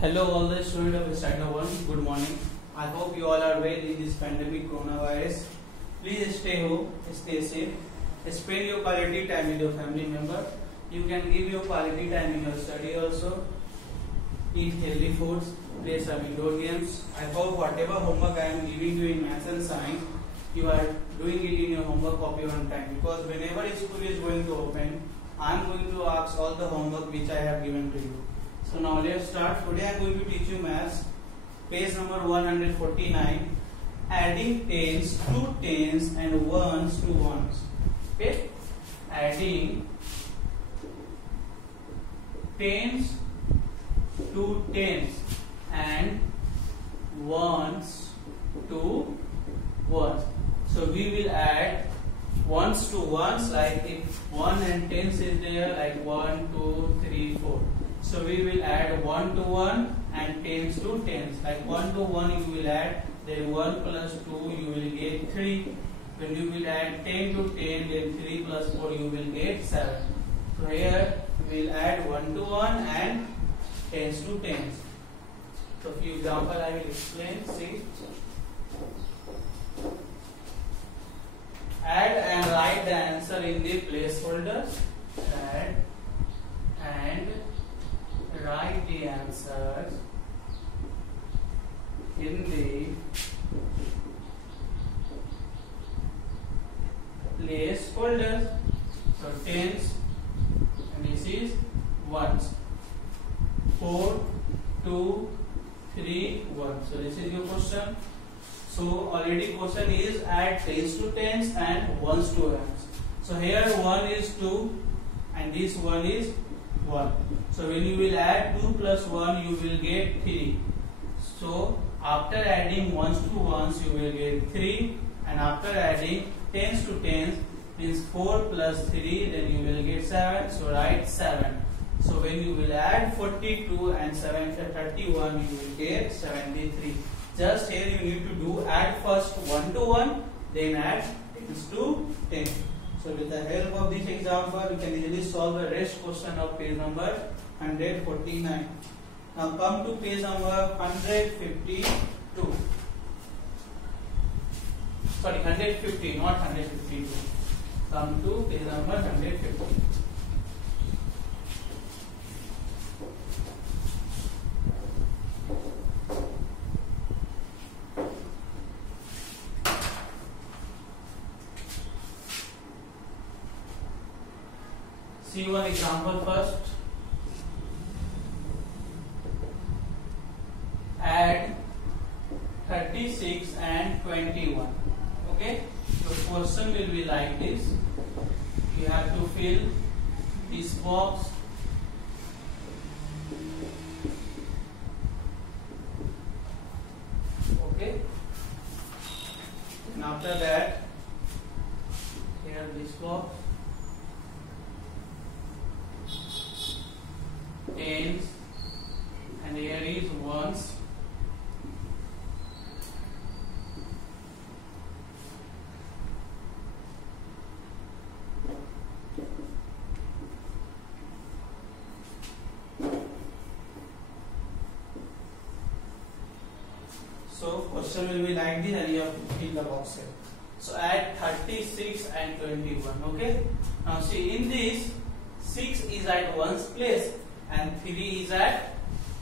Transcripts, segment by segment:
Hello, all the students of Standard 1. Good morning. I hope you all are well in this pandemic coronavirus. Please stay home, stay safe. Spend your quality time with your family member. You can give your quality time in your study also. Eat healthy foods. Play some indoor games. I hope whatever homework I am giving you in maths and science, you are doing it in your homework copy on time. Because whenever school is going to open, I am going to ask all the homework which I have given to you. So now let's start. Today I am going to teach you maths. Page number 149. Adding tens to tens and ones to ones. Okay? Adding tens to tens and ones to ones. So we will add ones to ones, like if 1 and tens is there, like 1, 2, 3, 4. So we will add 1 to 1 and tens to tens. Like 1 to 1 you will add, then 1 plus 2 you will get 3. When you will add 10 to 10, then 3 plus 4 you will get 7. So here we will add 1 to 1 and tens to tens. So few example I will explain. See. Add and write the answer in the placeholders. Add and write the answers in the placeholders. So tens and this is ones. 4, 2, 3, 1. So this is your question. So already question is add tens to tens and ones to ones. So here 1 is 2 and this 1 is 1. So when you will add 2 plus 1 you will get 3. So after adding ones to ones you will get 3, and after adding tens to tens means 4 plus 3, then you will get 7. So write 7. So when you will add 42 and 31 you will get 73. Just here you need to do add first 1 to 1, then add tens to tens. So with the help of this example, you can easily solve the rest question of page number 149. Now come to page number 152. Sorry, 150, not 152. Come to page number 150. See one example first. Add 36 and 21. Okay, your question will be like this. You have to fill this box. Okay, and after that here this box. Tens and here is ones. So question will be like this and you have to fill the box here. So add 36 and 21. Okay. Now see, in this 6 is at ones place and 3 is at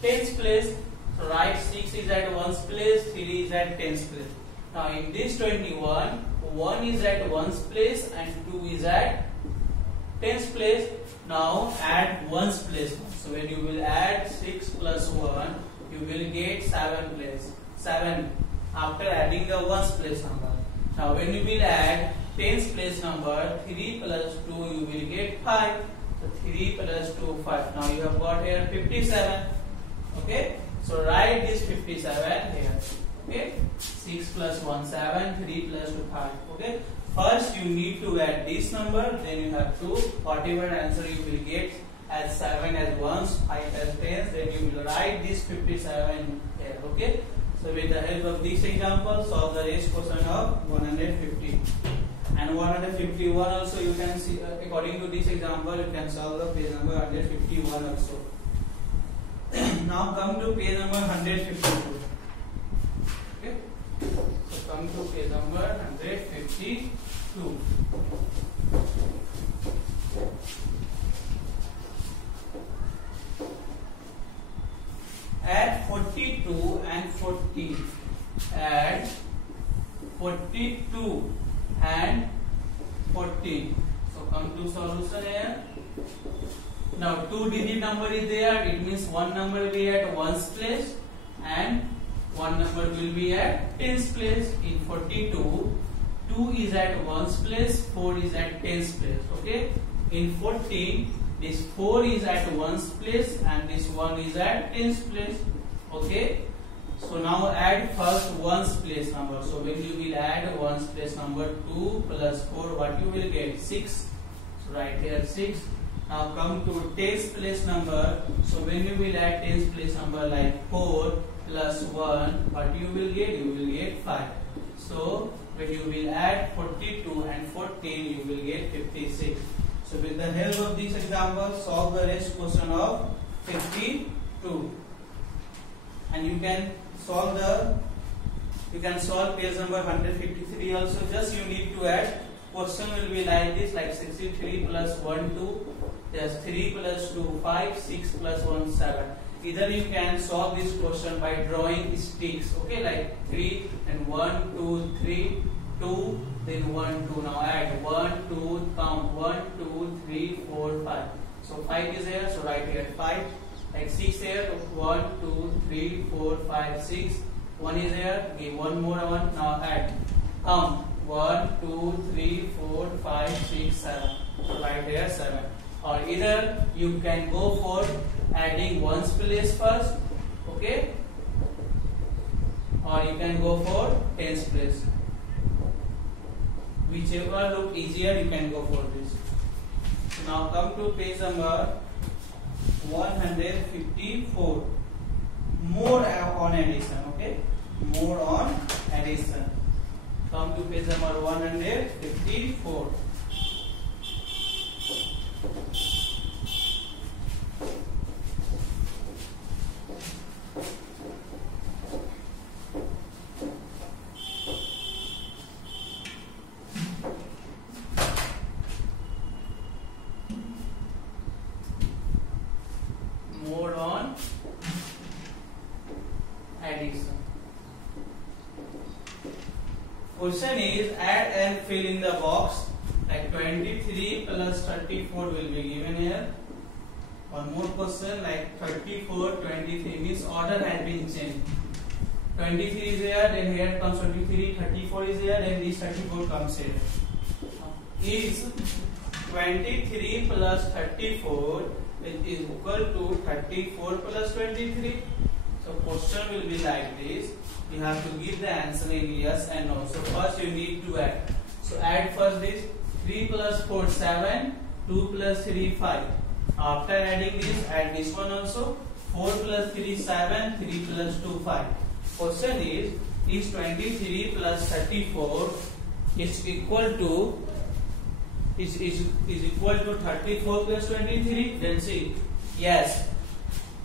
tens place. So write 6 is at ones place, 3 is at tens place. Now in this 21, 1 is at ones place and 2 is at tens place. Now add ones place. So when you will add 6 plus 1, you will get 7 place. 7 after adding the ones place number. Now when you will add tens place number, 3 plus 2 you will get 5. 3 plus 2, 5. Now you have got here 57. Okay. So write this 57 here. Okay. 6 plus 1, 7. 3 plus 2, 5. Okay. First you need to add this number. Then you have to, whatever answer you will get as 7 as ones, 5 as tens. Then you will write this 57 here. Okay. So with the help of this example, solve the rest question of 150. And 151 also you can see, according to this example, you can solve the page number 151 also. now come to page number 152. Okay, so come to page number 152. Add 42 and 14. Add 42 and 14. So come to solution here. Now 2-digit number is there. It means one number will be at ones place and one number will be at tens place. In 42, 2 is at ones place, 4 is at tens place. Okay. In 14, this 4 is at ones place and this 1 is at tens place. Okay. So now add first ones place number. So when you will add ones place number, 2 plus 4, what you will get? 6. So write here 6. Now come to tens place number. So when you will add tens place number like 4 plus 1, what you will get? You will get 5. So when you will add 42 and 14, you will get 56. So with the help of this example, solve the rest question of 52. And you can solve page number 153 also. Just you need to add. Question will be like this, like 63 plus 1 2, there's 3 plus 2 5, 6 plus 1 7. Either you can solve this question by drawing sticks, okay, like 3 and 1 2 3 2, then 1 2. Now add 1 2, count 1 2 3 4 5. So 5 is here, so write here 5. Like 6 here, 1 2 3 4 5 6. 1 is here, give one more 1. Now add, count 1 2 3 4 5 6 7. So write here 7. Or either you can go for adding ones place first, okay, or you can go for tens place. Whichever look easier, you can go for this. Now come to page number 154. More on addition, okay, more on addition. Come to page number 154. More on addition. Question is add and fill in the box. Like 23 plus 34 will be given here. One more question, like 34 23 means order has been changed. 23 is here, then here comes 23, 34 is here, then this 34 comes here. Is 23 plus 34 which is equal to 34 plus 23? So question will be like this. You have to give the answer in yes and no. So first you need to add. So add first this 3 plus 4 7, 2 plus 3 5. After adding this, add this one also. 4 plus 3 7, 3 plus 2 5. Question is 23 plus 34 is equal to is equal to 34 plus 23? Then see, yes.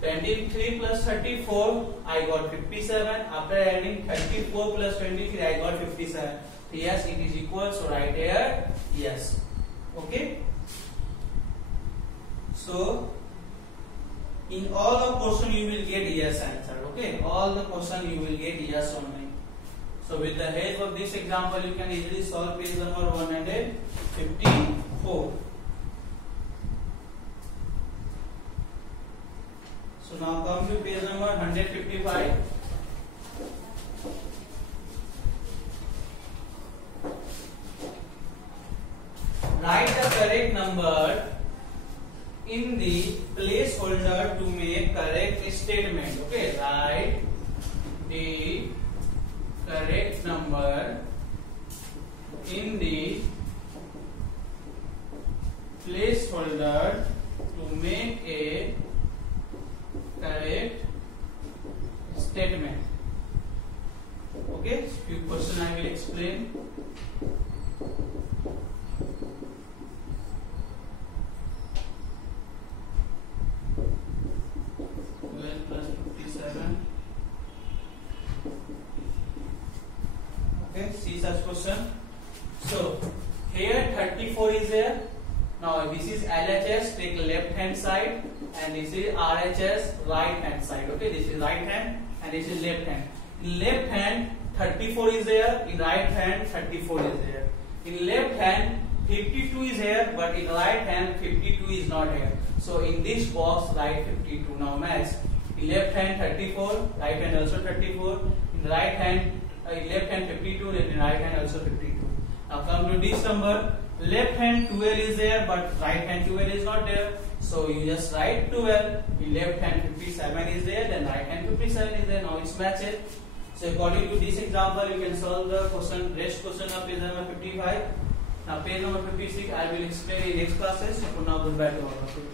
23 plus 34, I got 57. After adding 34 plus 23, I got 57. Yes, it is equal. So write here yes. Okay. So in all the question you will get yes answer. Okay, all the question you will get yes only. So with the help of this example, you can easily solve page number 154. So now come to page number 155. Write the correct number in the placeholder to make correct statement. Okay, write the correct number in the placeholder to make a correct statement. Okay, few questions I will explain. 12 plus 2 57. Okay, see such question. So here 34 is there. Now this is LHS, take left hand side, and this is RHS, right hand side. Okay, this is right hand and this is left hand. In left hand 34 is there, in right hand 34 is there. In left hand 52 is here, but in right hand 52 is not here. So in this box write 52. Now match. In left hand 34, right hand also 34. In right hand, left hand 52, then in right hand also 52. Now come to this number. Left hand 12 is there, but right hand 12 is not there. So you just write 12. In left hand 57 is there, then right hand 57 is there. Now it's matched. So according to this example, you can solve the question, rest question of page number 55. Now page number 56, I will explain in next classes. So for now, goodbye to all of you.